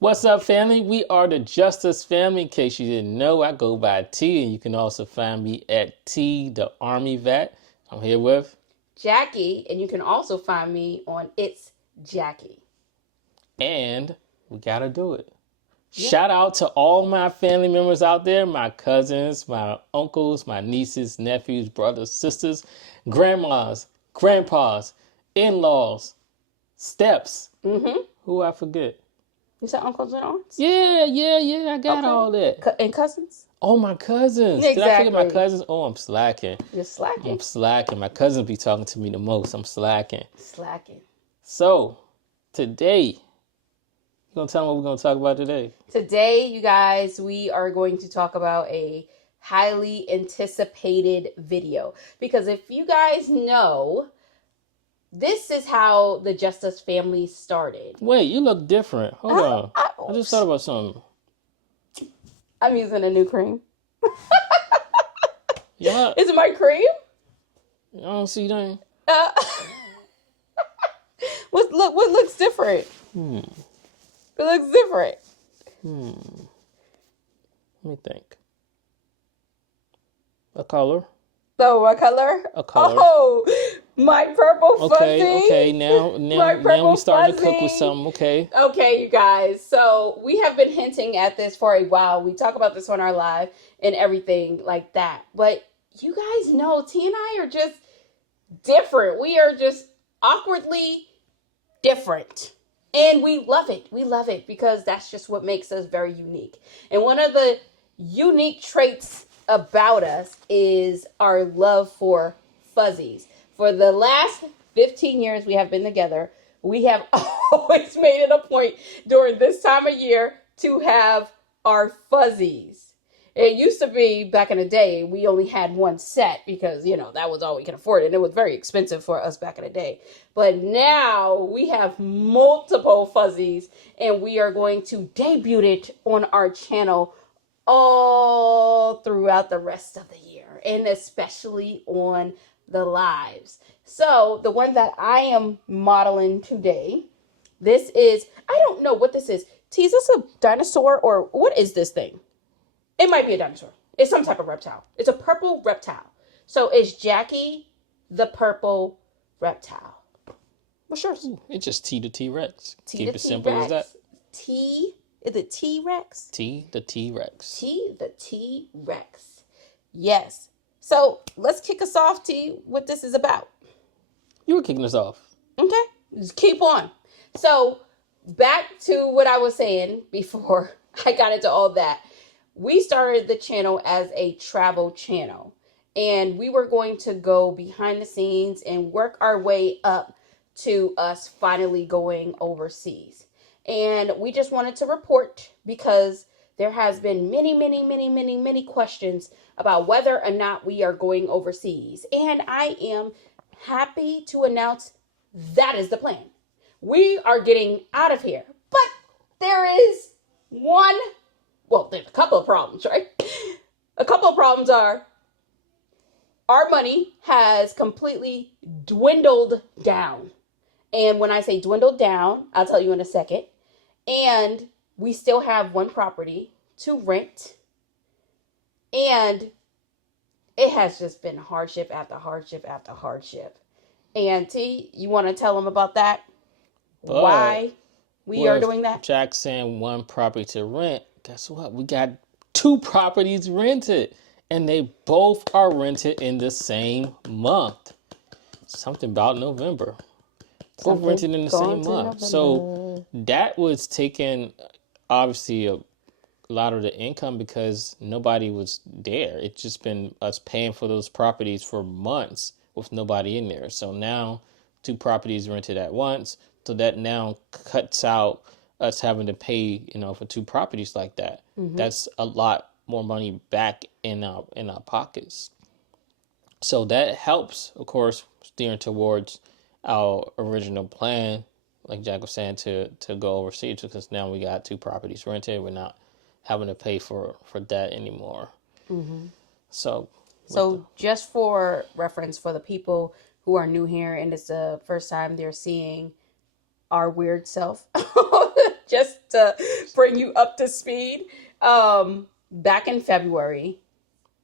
What's up, family? We are the Justice Family. In case you didn't know, I go by T, and you can also find me at T, the Army Vet. I'm here with Jackie, and you can also find me on It's Jackie. and we gotta do it. Yep. Shout out to all my family members out there, my cousins, my uncles, my nieces, nephews, brothers, sisters, grandmas, grandpas, in-laws, steps. Who I forget? You said uncles and aunts? Yeah. I got all that. And cousins? Oh, my cousins. Did I forget my Exactly. cousins? Oh, I'm slacking. You're slacking. I'm slacking. My cousins be talking to me the most. I'm slacking. Slacking. So, today, you going to tell them what we're going to talk about today? Today, you guys, we are going to talk about a highly anticipated video. Because if you guys know, this is how the Justice Family started. Wait, you look different. Hold on. I just thought about something. I'm using a new cream. Yeah. Is it my cream? I don't see that. What looks different? It looks different. Let me think. A color. So what color? A color. Oh, my purple fuzzy. Okay. Now we starting to cook with something. Okay, you guys. So we have been hinting at this for a while. We talk about this on our live and everything like that. But you guys know T and I are just different. We are just awkwardly different. And we love it. We love it because that's just what makes us very unique. And one of the unique traits about us is our love for fuzzies. For the last 15 years we have been together, we have always made it a point during this time of year to have our fuzzies. It used to be back in the day, we only had one set because, that was all we could afford. And it was very expensive for us back in the day. But now we have multiple fuzzies and we are going to debut it on our channel all throughout the rest of the year, and especially on the lives. So the one that I am modeling today, this is, I don't know what this is. T, is this a dinosaur or what is this thing? It might be a dinosaur. It's some type of reptile. It's a purple reptile. So it's Jackie the purple reptile. What's yours? It's just T the T-Rex. Keep it simple as that. Is it T-Rex? T the T-Rex. T the T-Rex. Yes. So let's kick us off, T, what this is about. You were kicking us off. Okay. Just keep on. So back to what I was saying before I got into all that. We started the channel as a travel channel. And we were going to go behind the scenes and work our way up to us finally going overseas. And we just wanted to report because there has been many questions about whether or not we are going overseas. And I am happy to announce that is the plan. We are getting out of here. But there is there's a couple of problems, right? A couple of problems are our money has completely dwindled down. And when I say dwindled down, I'll tell you in a second. And we still have one property to rent. And it has just been hardship after hardship after hardship. And T, you want to tell them about that? But why we are doing that? Jack saying one property to rent. Guess what? We got 2 properties rented. And they both are rented in the same month. Something about November. Both rented in the same month. So that was taking, obviously, a lot of the income because nobody was there. It's just been us paying for those properties for months with nobody in there. So now 2 properties rented at once. So that now cuts out us having to pay, for 2 properties like that. Mm-hmm. That's a lot more money back in our pockets. So that helps, of course, steering towards our original plan, like Jack was saying, to go overseas, because now we got 2 properties rented. We're not having to pay for that anymore. Mm-hmm. So just for reference for the people who are new here and it's the first time they're seeing our weird self, just to bring you up to speed. Back in February,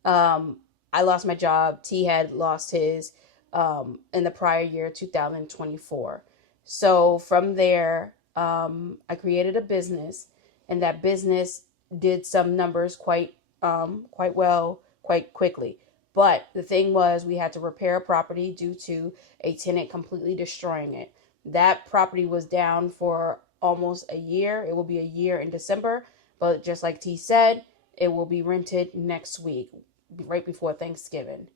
I lost my job. T had lost his in the prior year, 2024. So from there, I created a business, and that business did some numbers quite well, quite quickly. But the thing was, we had to repair a property due to a tenant completely destroying it. That property was down for almost a year. It will be a year in December, but just like T said, it will be rented next week, right before Thanksgiving.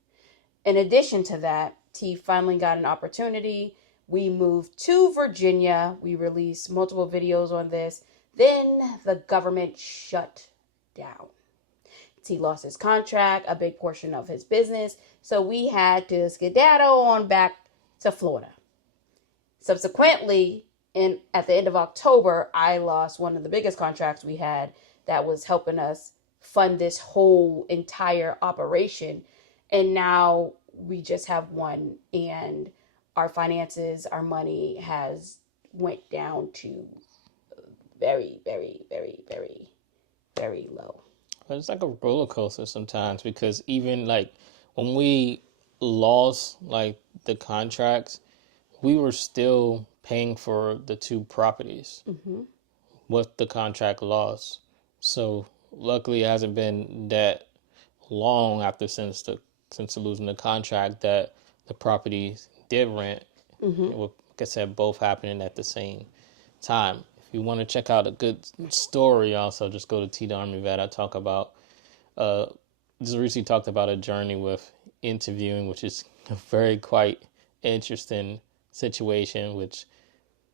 In addition to that, T finally got an opportunity. We moved to Virginia. We released multiple videos on this. Then the government shut down. T lost his contract, a big portion of his business, so we had to skedaddle on back to Florida. Subsequently, at the end of October, I lost one of the biggest contracts we had that was helping us fund this whole entire operation. And now we just have one, and our finances, our money has went down to very, very, very, very, very low. It's like a roller coaster sometimes, because even like when we lost like the contracts, we were still paying for the two properties with the contract loss. So luckily, it hasn't been that long after since losing the contract that the properties did rent. Like I said, both happening at the same time. If you want to check out a good story, also just go to T the Army Vet. I talk about just recently talked about a journey with interviewing, which is a very quite interesting situation, which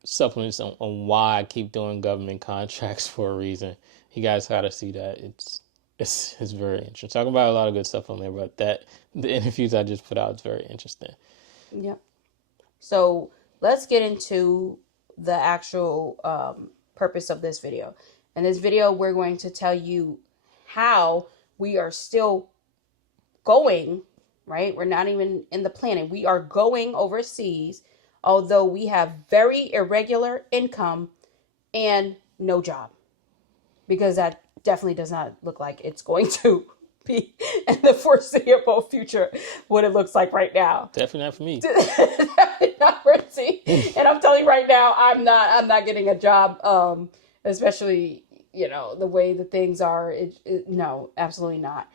supplements on why I keep doing government contracts for a reason. You guys got to see that. It's very interesting. Talking about a lot of good stuff on there, but the interviews I just put out is very interesting. Yep. So let's get into the actual purpose of this video. In this video, we're going to tell you how we are still going, right? We're not even in the planning. We are going overseas, although we have very irregular income and no job, because that definitely does not look like it's going to be in the foreseeable future what it looks like right now. Definitely not for me. Not for T. And I'm telling you right now, I'm not getting a job, especially, the way the things are. No, absolutely not.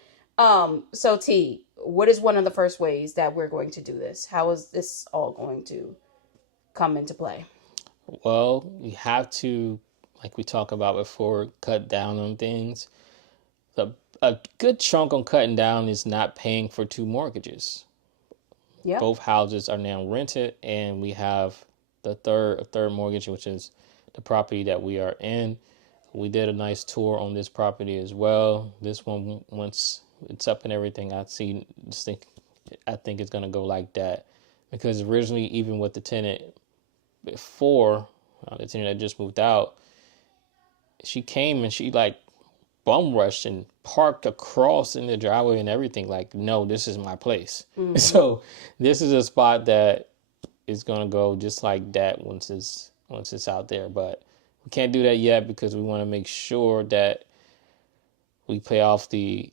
So T, what is one of the first ways that we're going to do this? How is this all going to come into play? Well, we have to, like we talked about before, cut down on things. A good chunk on cutting down is not paying for two mortgages. Yeah. Both houses are now rented, and we have a third mortgage, which is the property that we are in. We did a nice tour on this property as well. This one, once it's up and everything, I think it's gonna go like that, because originally, even with the tenant before, the tenant that just moved out, she came and she like bum rushed and parked across in the driveway and everything. Like, no, this is my place. So this is a spot that is gonna go just like that once it's out there. But we can't do that yet, because we want to make sure that we pay off the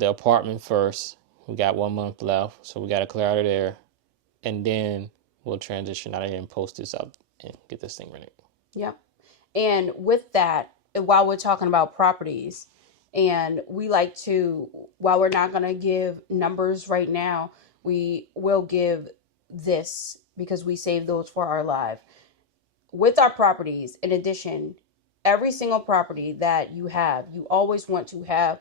apartment first. We got 1 month left, so we got to clear out of there, and then we'll transition out of here and post this up and get this thing rented. Yeah. And with that, while we're talking about properties, and we like to, while we're not going to give numbers right now, we will give this because we save those for our live. With our properties, in addition, every single property that you have, you always want to have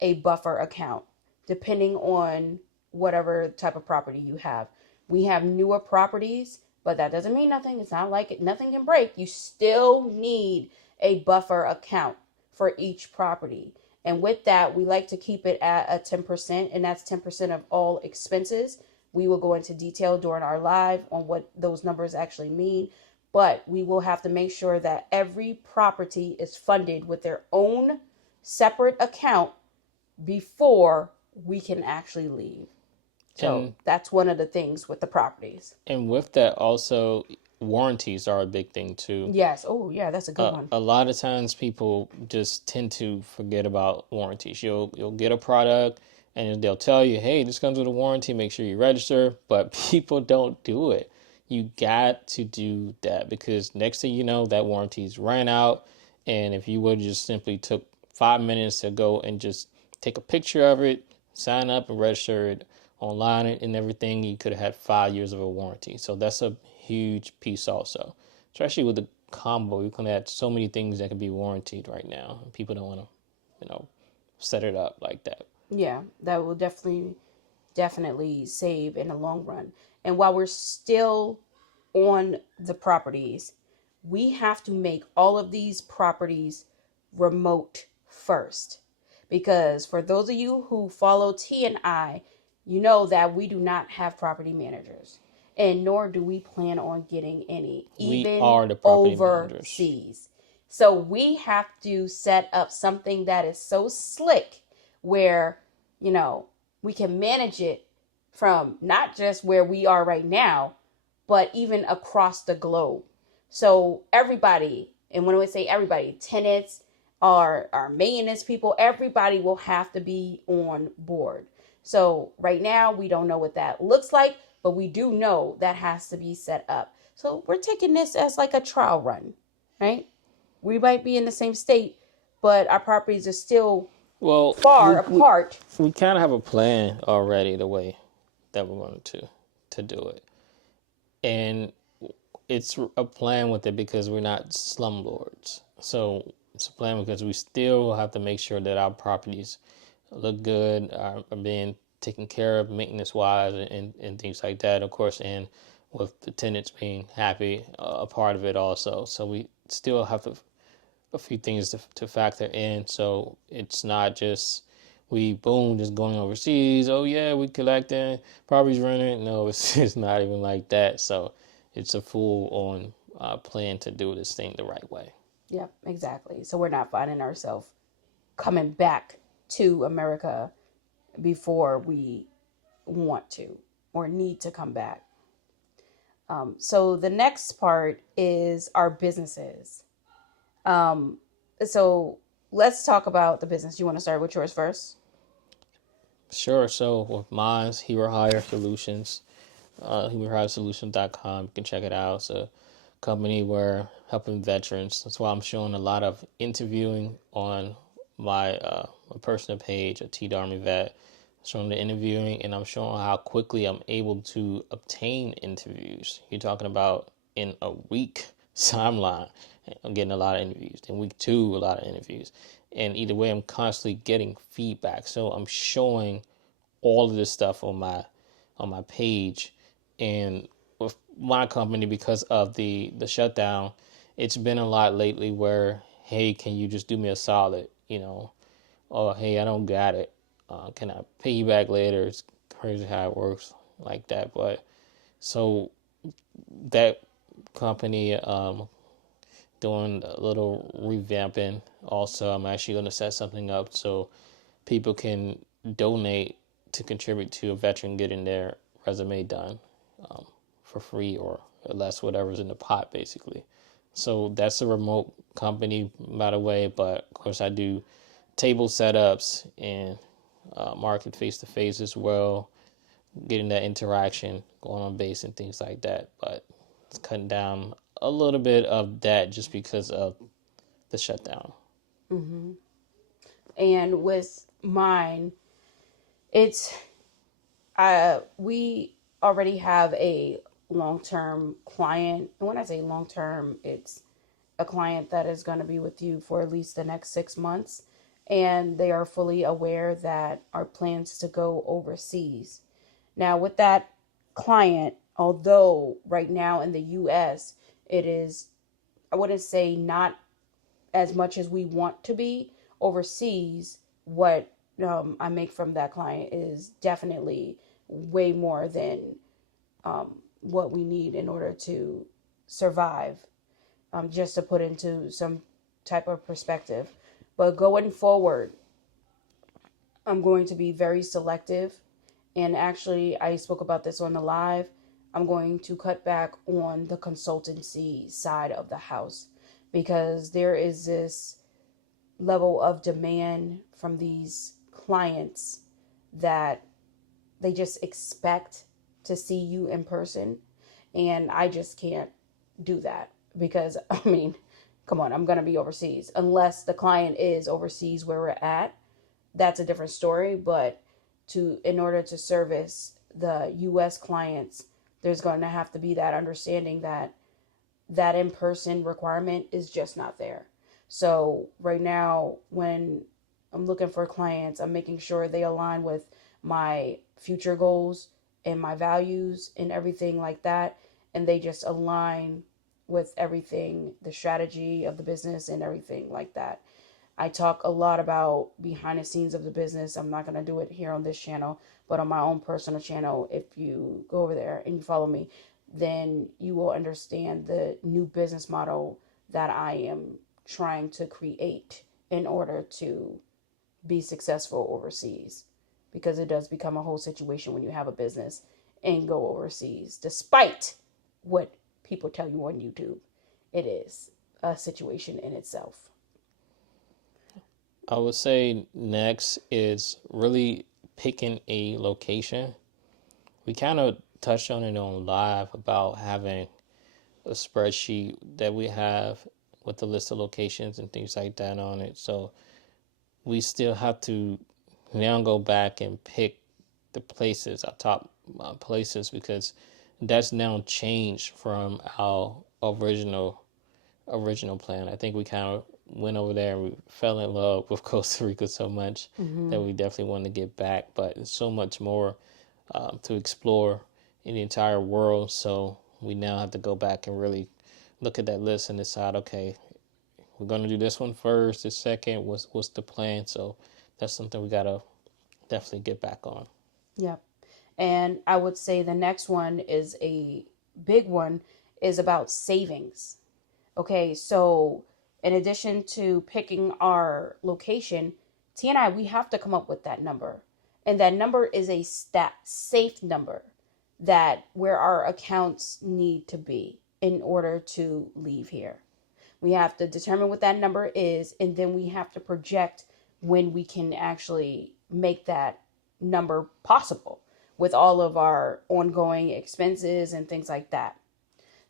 a buffer account, depending on whatever type of property you have. We have newer properties, but that doesn't mean nothing. It's not like nothing can break. You still need a buffer account for each property. And with that, we like to keep it at a 10%, and that's 10% of all expenses. We will go into detail during our live on what those numbers actually mean, but we will have to make sure that every property is funded with their own separate account before we can actually leave. So that's one of the things with the properties. And with that also, warranties are a big thing too. Yes. Oh, yeah, that's a good one. A lot of times people just tend to forget about warranties. You'll get a product and they'll tell you, "Hey, this comes with a warranty. Make sure you register." But people don't do it. You got to do that because next thing you know, that warranty's ran out. And if you would just simply took 5 minutes to go and just take a picture of it, sign up and register it online and everything, you could have had 5 years of a warranty. So that's a huge piece also, especially with the combo. You can add so many things that can be warranted right now. And people don't want to, set it up like that. Yeah, that will definitely save in the long run. And while we're still on the properties, we have to make all of these properties remote first. Because for those of you who follow T and I, you know that we do not have property managers. And nor do we plan on getting any, We even are the property managers. overseas. So we have to set up something that is so slick where, we can manage it from not just where we are right now, but even across the globe. So everybody, and when we say everybody, tenants, our maintenance people, everybody will have to be on board. So right now we don't know what that looks like, but we do know that has to be set up. So we're taking this as like a trial run, right? We might be in the same state, but our properties are still far apart. We kind of have a plan already the way that we're going to do it. And it's a plan with it because we're not slumlords. So it's a plan because we still have to make sure that our properties look good, are being taken care of maintenance wise and things like that, of course, and with the tenants being happy, a part of it also. So we still have a few things to factor in. So it's not just just going overseas. Oh yeah, we collecting, properties rented. No, it's not even like that. So it's a full on plan to do this thing the right way. Yep, exactly. So we're not finding ourselves coming back to America before we want to or need to come back. So the next part is our businesses. So let's talk about the business. You want to start with yours first? Sure. So with mine's Hero Hire Solutions, HeroHireSolutions.com. You can check it out. It's a company where helping veterans. That's why I'm showing a lot of interviewing on my personal page, a T Darmy Vet. Showing the interviewing, and I'm showing how quickly I'm able to obtain interviews. You're talking about in a week timeline. I'm getting a lot of interviews. In week 2, a lot of interviews. And either way, I'm constantly getting feedback. So I'm showing all of this stuff on my page. And with my company, because of the shutdown, it's been a lot lately where, hey, can you just do me a solid? Oh, hey, I don't got it. Can I pay you back later? It's crazy how it works like that. But so that company doing a little revamping. Also, I'm actually going to set something up so people can donate to contribute to a veteran getting their resume done for free or less, whatever's in the pot, basically. So that's a remote company, by the way. But of course, I do table setups and market face to face as well, getting that interaction going on base and things like that. But it's cutting down a little bit of that just because of the shutdown. Mm-hmm. And with mine, it's we already have a long-term client. And when I say long-term, it's a client that is going to be with you for at least the next 6 months. And they are fully aware that our plans to go overseas. Now, with that client, although right now in the US, it is, I wouldn't say not as much as we want to be overseas, what I make from that client is definitely way more than what we need in order to survive, just to put into some type of perspective. But going forward, I'm going to be very selective. And actually, I spoke about this on the live. I'm going to cut back on the consultancy side of the house, because there is this level of demand from these clients that they just expect to see you in person. And I just can't do that, because, I mean, come on, I'm going to be overseas. Unless the client is overseas where we're at, that's a different story. But in order to service the US clients, there's going to have to be that understanding that in-person requirement is just not there. So right now, when I'm looking for clients, I'm making sure they align with my future goals and my values and everything like that. And they just align with everything, the strategy of the business and everything like that. I talk a lot about behind the scenes of the business. I'm not going to do it here on this channel, but on my own personal channel, if you go over there and you follow me, then you will understand the new business model that I am trying to create in order to be successful overseas. Because it does become a whole situation when you have a business and go overseas, despite what people tell you on YouTube. It is a situation in itself. I would say next is really picking a location. We kind of touched on it on live about having a spreadsheet that we have with the list of locations and things like that on it. So we still have to now go back and pick the places, our top places, because that's now changed from our original plan. I think we kind of went over there and we fell in love with Costa Rica so much that we definitely want to get back. But there's so much more to explore in the entire world. So we now have to go back and really look at that list and decide, okay, we're going to do this one first, this second, what's the plan? So that's something we got to definitely get back on. Yep. And I would say the next one is a big one, is about savings. Okay, so in addition to picking our location, T and I, we have to come up with that number. And that number is a safe number, that where our accounts need to be in order to leave here. We have to determine what that number is, and then we have to project when we can actually make that number possible with all of our ongoing expenses and things like that.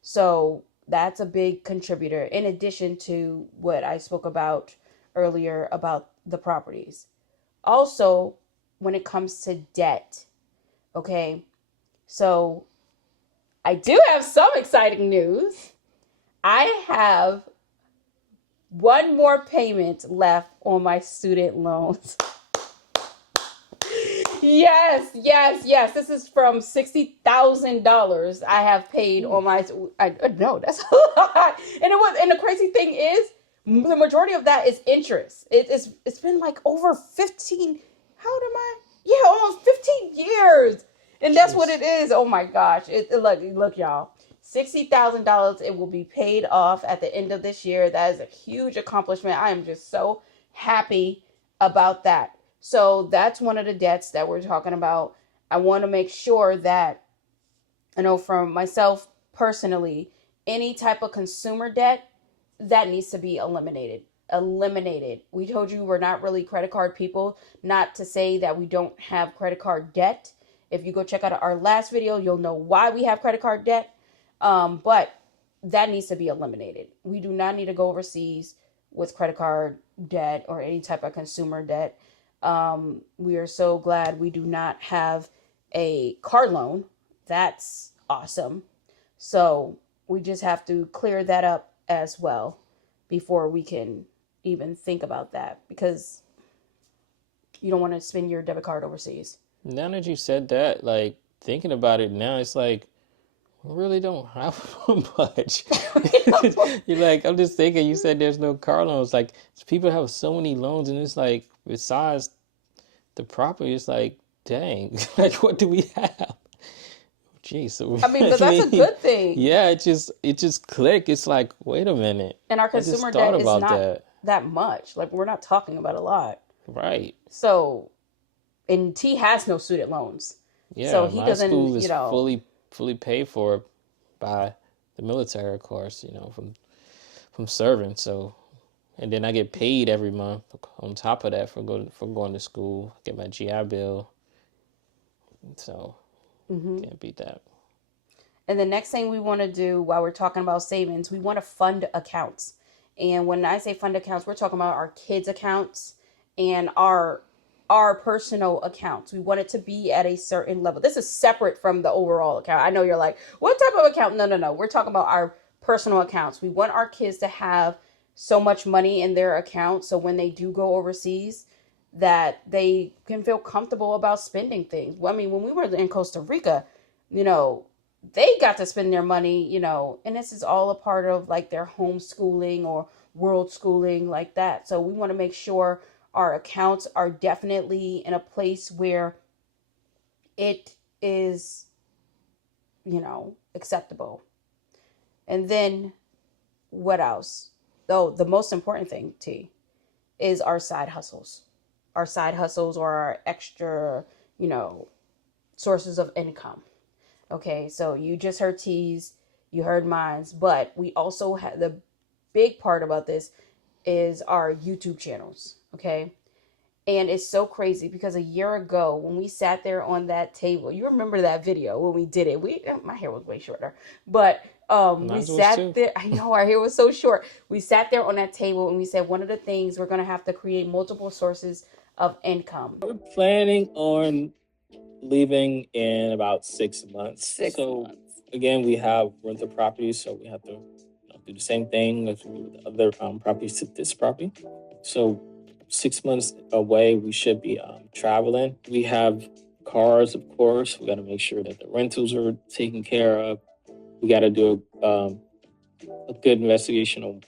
So that's a big contributor, in addition to what I spoke about earlier about the properties. Also, when it comes to debt, okay, so I do have some exciting news. I have one more payment left on my student loans. Yes. This is from $60,000 I have paid on my. No, that's a lot. And the crazy thing is, the majority of that is interest. It's been like over 15. How old am I? Yeah, almost 15 years, and that's what it is. Oh my gosh! Look, y'all. $60,000. It will be paid off at the end of this year. That is a huge accomplishment. I am just so happy about that. So that's one of the debts that we're talking about. I want to make sure that, I know from myself personally, any type of consumer debt, that needs to be eliminated. We told you we're not really credit card people. Not to say that we don't have credit card debt. If you go check out our last video, you'll know why we have credit card debt. But that needs to be eliminated. We do not need to go overseas with credit card debt or any type of consumer debt. We are so glad we do not have a car loan. That's awesome. So we just have to clear that up as well before we can even think about that, because you don't want to spend your debit card overseas. Now that you said that, like thinking about it now, it's like we really don't have much. You're like, I'm just thinking, you said there's no car loans. Like people have so many loans, and it's like, besides the property, it's like, dang, like what do we have? Jeez, so I mean, but that's a good thing. Yeah, it just clicked. It's like, wait a minute. And our consumer debt is not that much. Like, we're not talking about a lot. Right. So, and T has no student loans. Yeah, so he my doesn't, school is fully fully paid for by the military, of course, from serving. So, and then I get paid every month on top of that for going to school, get my GI Bill. So, can't beat that. And the next thing we want to do while we're talking about savings, we want to fund accounts. And when I say fund accounts, we're talking about our kids' accounts and our personal accounts. We want it to be at a certain level. This is separate from the overall account. I know you're like, what type of account? No, no, no. We're talking about our personal accounts. We want our kids to have so much money in their account so when they do go overseas that they can feel comfortable about spending things. Well, I mean, when we were in Costa Rica, you know, they got to spend their money, and this is all a part of like their homeschooling or world schooling like that. So we want to make sure our accounts are definitely in a place where it is, acceptable. And then what else? Though the most important thing, T, is our side hustles. Our side hustles or our extra, sources of income. Okay, so you just heard T's, you heard mine's, but we also have the big part about this is our YouTube channels. Okay, and it's so crazy because a year ago when we sat there on that table, you remember that video when we did it? My hair was way shorter, but we sat there. I know our hair was so short. We sat there on that table and we said one of the things we're gonna have to create multiple sources of income. We're planning on leaving in about 6 months. So again, we have rental properties, so we have to do the same thing as with other properties to this property. So 6 months away, we should be traveling. We have cars, of course. We got to make sure that the rentals are taken care of. We got to do a good investigation on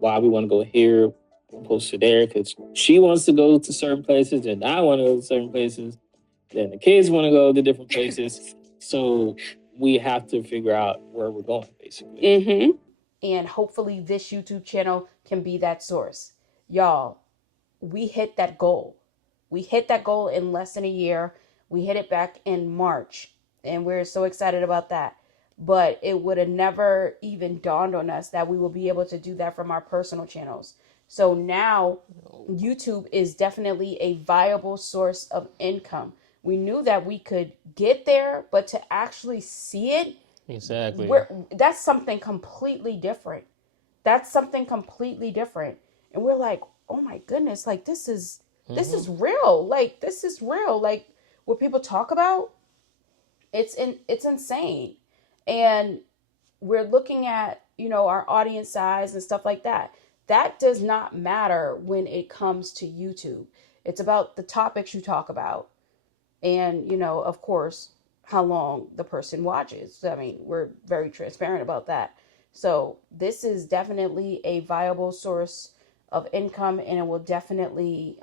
why we want to go here opposed to there, because she wants to go to certain places and I want to go to certain places. Then the kids want to go to different places. So we have to figure out where we're going, basically. Mm-hmm. And hopefully this YouTube channel can be that source. Y'all, we hit that goal. We hit that goal in less than a year. We hit it back in March. And we're so excited about that. But it would have never even dawned on us that we will be able to do that from our personal channels. So now YouTube is definitely a viable source of income. We knew that we could get there, but to actually see it, exactly, that's something completely different. That's something completely different. And we're like, oh my goodness, like this is real. Like this is real. Like what people talk about, it's insane. And we're looking at, our audience size and stuff like that. That does not matter when it comes to YouTube. It's about the topics you talk about. And, of course, how long the person watches. I mean, we're very transparent about that. So this is definitely a viable source of income, and it will definitely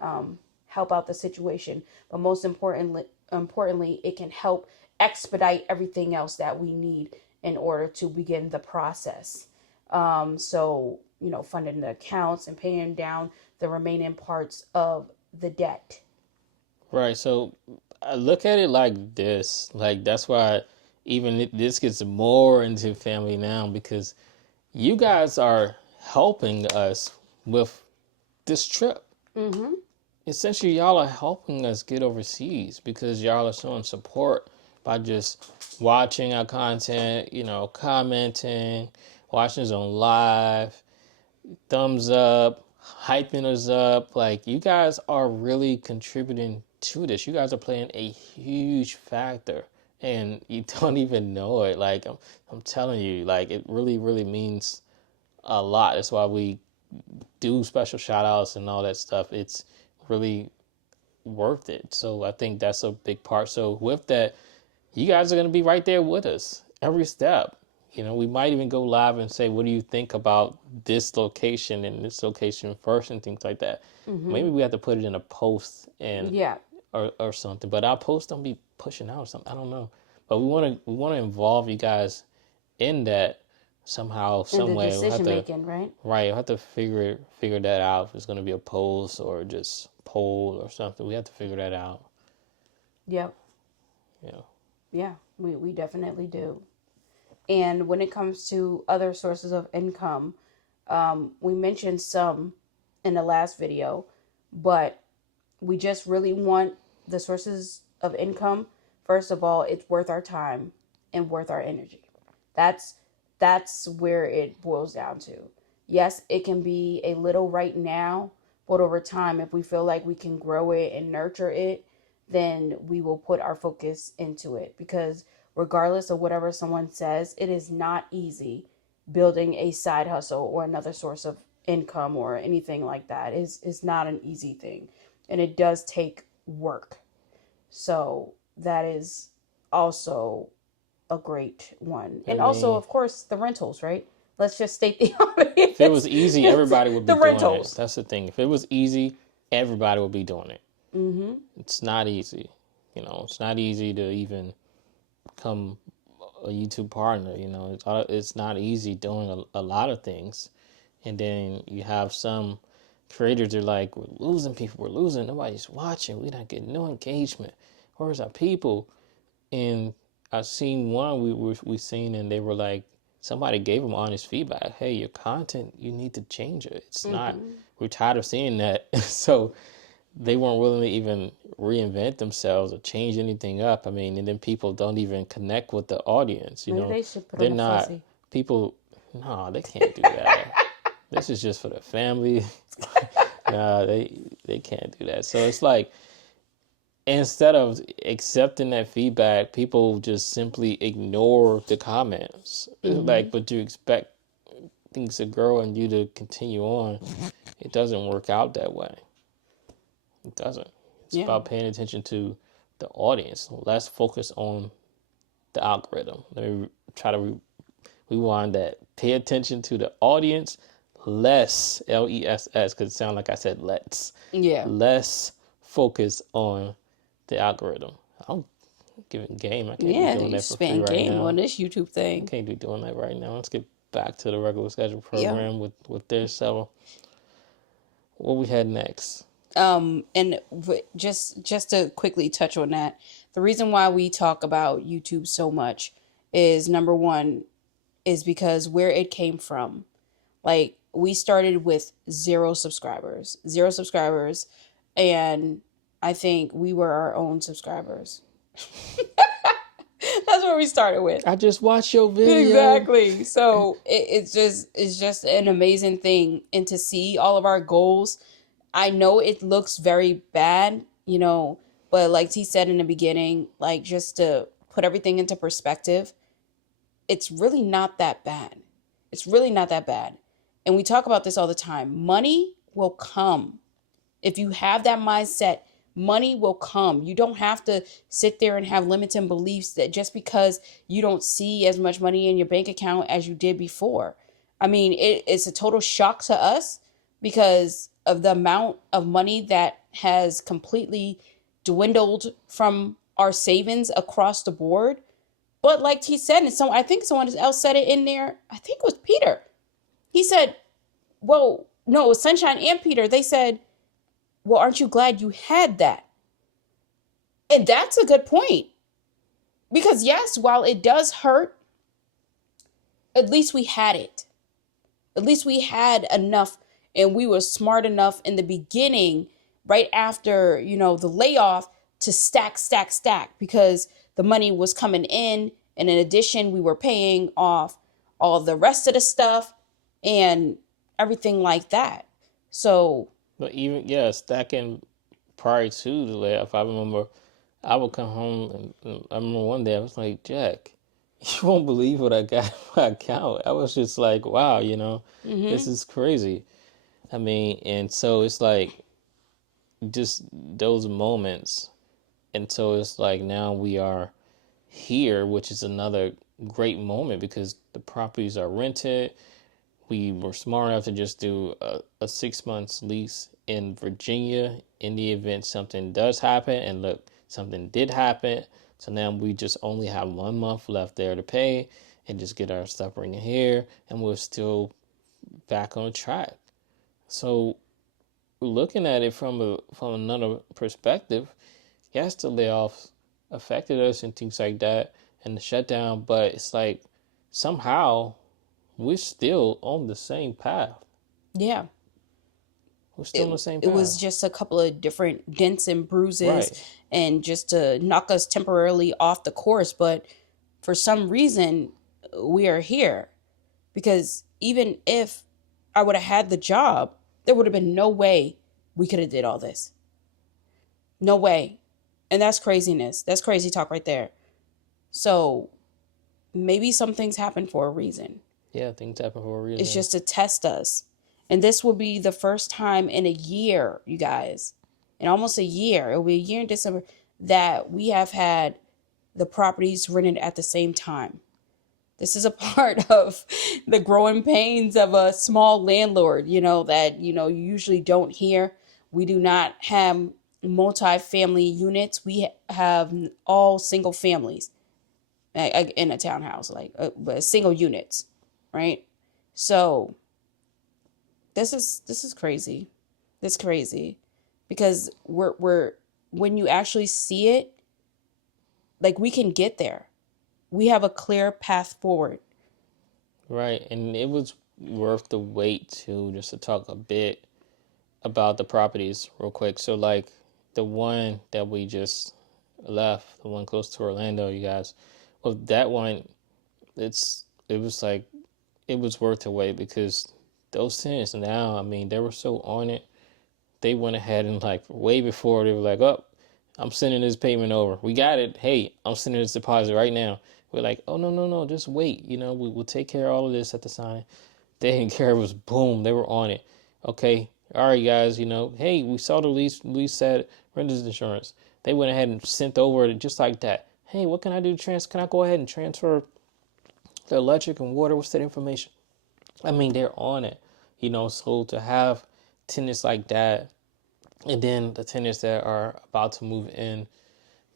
help out the situation. But most importantly, it can help expedite everything else that we need in order to begin the process. So, funding the accounts and paying down the remaining parts of the debt. Right. So I look at it like this. Like that's why even this gets more into family now, because you guys are helping us with this trip. Mm-hmm. Essentially, y'all are helping us get overseas because y'all are showing support by just watching our content, commenting, watching us on live, thumbs up, hyping us up. Like, you guys are really contributing to this. You guys are playing a huge factor and you don't even know it. Like, I'm telling you, like, it really, really means a lot. That's why we do special shout outs and all that stuff. It's really worth it. So I think that's a big part. So with that, you guys are going to be right there with us every step. We might even go live and say, what do you think about this location and this location first and things like that. Mm-hmm. Maybe we have to put it in a post and Yeah. or something. But our posts don't be pushing out or something. I don't know. But we want to involve you guys in that somehow, some the way. decision making, right? Right. We'll have to figure that out. If it's going to be a post or just poll or something, we have to figure that out. Yep. Yeah. Yeah, we definitely do. And when it comes to other sources of income, we mentioned some in the last video, but we just really want the sources of income. First of all, it's worth our time and worth our energy. That's that's where it boils down to. Yes, it can be a little right now, but over time, if we feel like we can grow it and nurture it, then we will put our focus into it. Because regardless of whatever someone says, it is not easy building a side hustle or another source of income or anything like that. Is not an easy thing, and it does take work. So that is also a great one. I And also, mean, of course, the rentals, right? Let's just state the if it was obvious. easy, It's everybody would be the doing it. rentals. That's the thing. If it was easy, everybody would be doing it. Mm-hmm. It's not easy. It's not easy to even become a YouTube partner. It's not easy doing a lot of things. And then you have some creators that are like, we're losing people, we're losing, nobody's watching, we're not getting no engagement. Where's our people? And I seen one we seen, and they were like, somebody gave them honest feedback. Hey, your content, you need to change it. It's not. Mm-hmm. We're tired of seeing that. So they weren't willing to even reinvent themselves or change anything up. I mean, and then people don't even connect with the audience. Maybe they should put They're on a not fuzzy. people. No, they can't do that. This is just for the family. No, they can't do that. So it's like, instead of accepting that feedback, people just simply ignore the comments. Mm-hmm. Like, but you expect things to grow and you to continue on. It doesn't work out that way. It doesn't. It's Yeah. about paying attention to the audience. Let's focus on the algorithm. Let me try to rewind that. Pay attention to the audience. Less, LESS, because it sounds like I said let's. Yeah. Less focus on the algorithm. I'm giving game. I can't be Yeah. doing You that for free spend right game on now. this YouTube I thing. can't be doing that right now. Let's get back to the regular schedule Yeah. program with this. So what we had next? And just to quickly touch on that, the reason why we talk about YouTube so much is, number one, is because where it came from. Like, we started with zero subscribers, and I think we were our own subscribers. That's where we started with. I just watched your video. Exactly. So it's just an amazing thing, and to see all of our goals. I know it looks very bad, but like T said in the beginning, like, just to put everything into perspective, it's really not that bad. It's really not that bad. And we talk about this all the time. Money will come. If you have that mindset, money will come. You don't have to sit there and have limiting beliefs that just because you don't see as much money in your bank account as you did before. I mean, it's a total shock to us because of the amount of money that has completely dwindled from our savings across the board. But like he said, and I think someone else said it in there. I think it was Peter. He said, well, no, it was Sunshine and Peter. They said, well, aren't you glad you had that? And that's a good point. Because yes, while it does hurt, at least we had it. At least we had enough, and we were smart enough in the beginning, right after, the layoff, to stack, stack, stack, because the money was coming in. And in addition, we were paying off all the rest of the stuff and everything like that. So, But even, stacking prior to the layoff, I remember I would come home, and I remember one day I was like, Jack, you won't believe what I got in my account. I was just like, wow, this is crazy. I mean, and so it's like just those moments. And so it's like now we are here, which is another great moment because the properties are rented. We were smart enough to just do a 6 months lease in Virginia in the event something does happen. And look, something did happen. So now we just only have 1 month left there to pay and just get our stuff bringing here. And we're still back on track. So looking at it from another perspective, yes, the layoffs affected us and things like that, and the shutdown. But it's like somehow we're still on the same path. Yeah. We're still on the same It was path. just a couple of different dents and bruises, Right. and just to knock us temporarily off the course. But for some reason, we are here. Because even if I would have had the job, there would have been no way we could have did all this. No way. And that's craziness. That's crazy talk right there. So maybe some things happen for a reason. Yeah, things happen for a reason. It's just to test us. And this will be the first time in a year, you guys, in almost a year, it will be a year in December, that we have had the properties rented at the same time. This is a part of the growing pains of a small landlord, that, you usually don't hear. We do not have multi-family units. We have all single families in a townhouse, but single units, right? So this is crazy. This is crazy because we're when you actually see it, like, we can get there. We have a clear path forward. Right, and it was worth the wait too, just to talk a bit about the properties real quick. So like the one that we just left, the one close to Orlando, you guys, well that one, it was like it was worth the wait because those tenants now, I mean, they were so on it. They went ahead and like way before they were like, oh, I'm sending this payment over. We got it. Hey, I'm sending this deposit right now. We're like, oh no, no, no, just wait. We'll take care of all of this at the signing. They didn't care. It was boom. They were on it. Okay. All right, guys. Hey, we saw the lease. Lease said renters insurance. They went ahead and sent over it just like that. Hey, what can I do to Can I go ahead and transfer the electric and water? What's that information? I mean, they're on it. So to have tenants like that, and then the tenants that are about to move in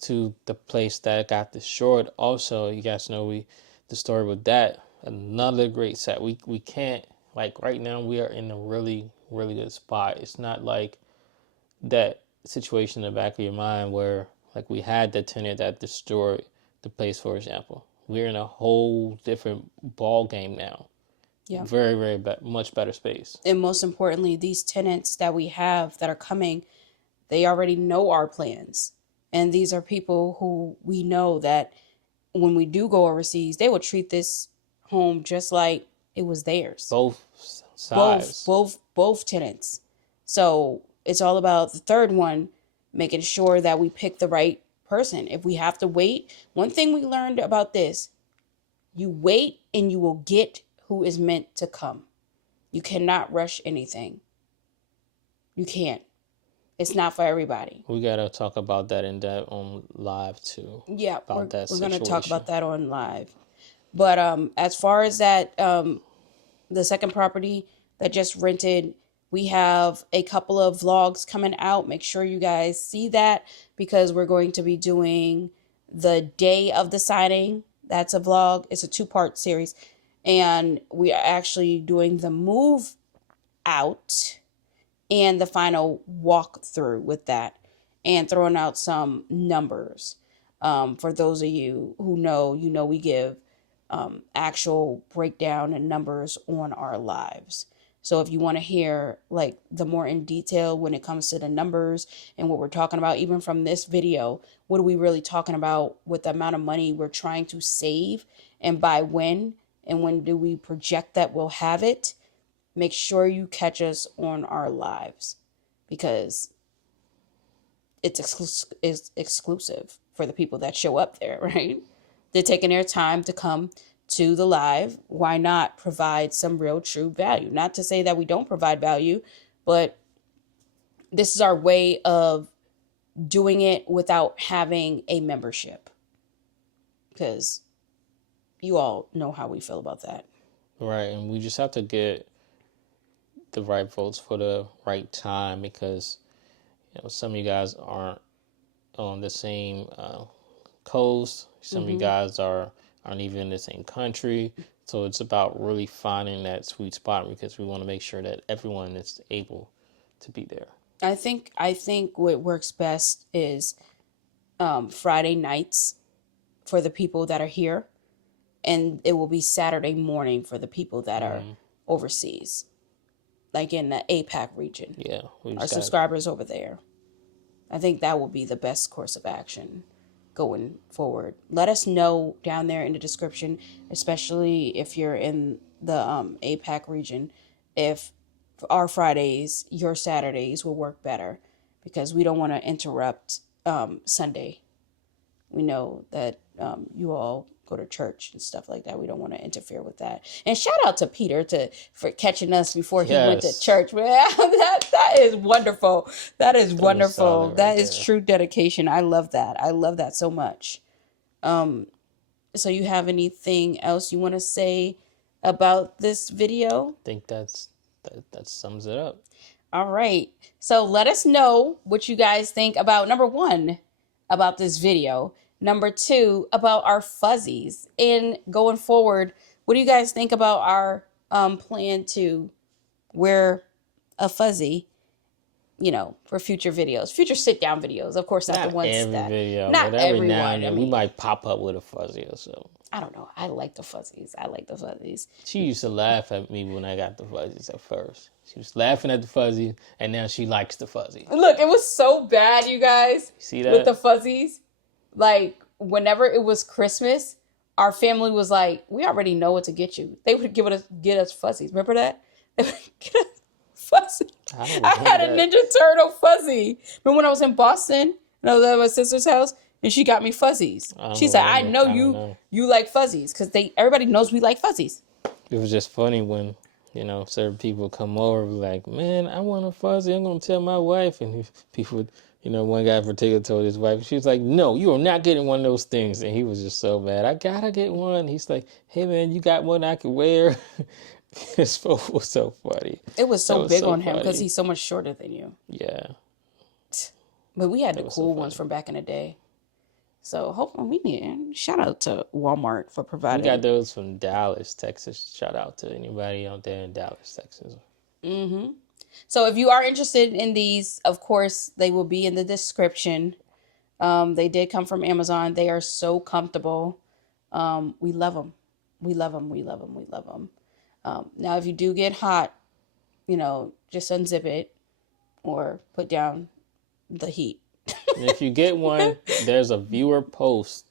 to the place that got destroyed. Also, you guys know the story with that. Another great set. We can't, like, right now we are in a really really good spot. It's not like that situation in the back of your mind where like we had the tenant that destroyed the place, for example. We're in a whole different ball game now. Yeah. Very much better space. And most importantly, these tenants that we have that are coming, they already know our plans. And these are people who we know that when we do go overseas, they will treat this home just like it was theirs. Both sides. Both tenants. So it's all about the third one, making sure that we pick the right person. If we have to wait, one thing we learned about this, you wait and you will get who is meant to come. You cannot rush anything. You can't. It's not for everybody. We gotta talk about that in depth on live too. Yeah, about we're gonna talk about that on live. But as far as that, the second property that just rented, we have a couple of vlogs coming out. Make sure you guys see that because we're going to be doing the day of the signing. That's a vlog. It's a 2-part series, and we are actually doing the move out and the final walkthrough with that, and throwing out some numbers. For those of you who know, we give actual breakdown and numbers on our lives. So if you want to hear like the more in detail when it comes to the numbers and what we're talking about, even from this video, what are we really talking about with the amount of money we're trying to save, and by when, and when do we project that we'll have it, make sure you catch us on our lives because it's exclusive for the people that show up there, right? They're taking their time to come to the live. Why not provide some real true value? Not to say that we don't provide value, but this is our way of doing it without having a membership, because you all know how we feel about that. Right, and we just have to get the right votes for the right time because some of you guys aren't on the same coast. Some of you guys aren't even in the same country. So it's about really finding that sweet spot because we want to make sure that everyone is able to be there. I think what works best is Friday nights for the people that are here, and it will be Saturday morning for the people that are overseas, like in the APAC region. Yeah, our subscribers over there. I think that will be the best course of action going forward. Let us know down there in the description, especially if you're in the APAC region, if our Fridays, your Saturdays will work better, because we don't want to interrupt Sunday. We know that you all go to church and stuff like that. We don't want to interfere with that. And shout out to Peter for catching us before he went to church. Man, that is wonderful. That is wonderful. That is true dedication. I love that. I love that so much. So you have anything else you want to say about this video? I think that sums it up. All right. So let us know what you guys think about, number one, about this video. Number two, about our fuzzies. And going forward, what do you guys think about our plan to wear a fuzzy, for future videos, future sit-down videos? Of course, not the ones every that... video, not but every everyone. now and then we might pop up with a fuzzy or so. I don't know. I like the fuzzies. She used to laugh at me when I got the fuzzies at first. She was laughing at the fuzzy, and now she likes the fuzzy. Look, it was so bad, you guys. See that? With the fuzzies. Like, whenever it was Christmas, our family was like, we already know what to get you. They would get us fuzzies. Remember that? They would get us fuzzies. I had a Ninja Turtle fuzzy. Remember when I was in Boston and I was at my sister's house and she got me fuzzies? She said, I know you like fuzzies, because everybody knows we like fuzzies. It was just funny when, certain people come over like, man, I want a fuzzy. I'm going to tell my wife. And people would, one guy in particular told his wife, she was like, no, you are not getting one of those things. And he was just so mad. I got to get one. He's like, hey, man, you got one I could wear? His phone was so funny. It was so big on him because he's so much shorter than you. Yeah. But we had the cool ones from back in the day. So hopefully we need shout out to Walmart for providing. We got those from Dallas, Texas. Shout out to anybody out there in Dallas, Texas. Mm-hmm. So if you are interested in these, of course, they will be in the description. They did come from Amazon. They are so comfortable. We love them. We love them. We love them. We love them. Now, if you do get hot, just unzip it or put down the heat. And if you get one, there's a viewer post.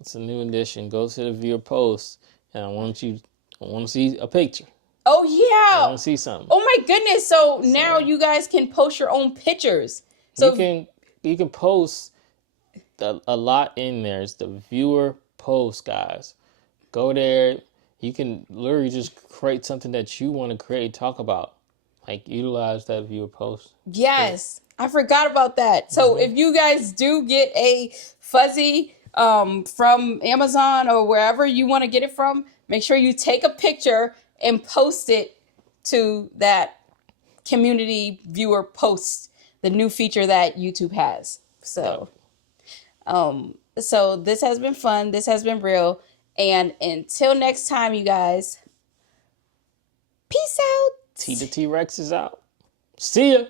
It's a new edition. Go to the viewer post, and I want to see a picture. Oh yeah, I want to see something. Oh my goodness! So now you guys can post your own pictures. So you can post a lot in there. It's the viewer post, guys. Go there. You can literally just create something that you want to create, talk about. Like, utilize that viewer post. Yes. I forgot about that. So if you guys do get a fuzzy from Amazon or wherever you want to get it from, make sure you take a picture and post it to that community viewer post, the new feature that YouTube has. So, so this has been fun. This has been real. And until next time, you guys, peace out. T the T-Rex is out. See ya.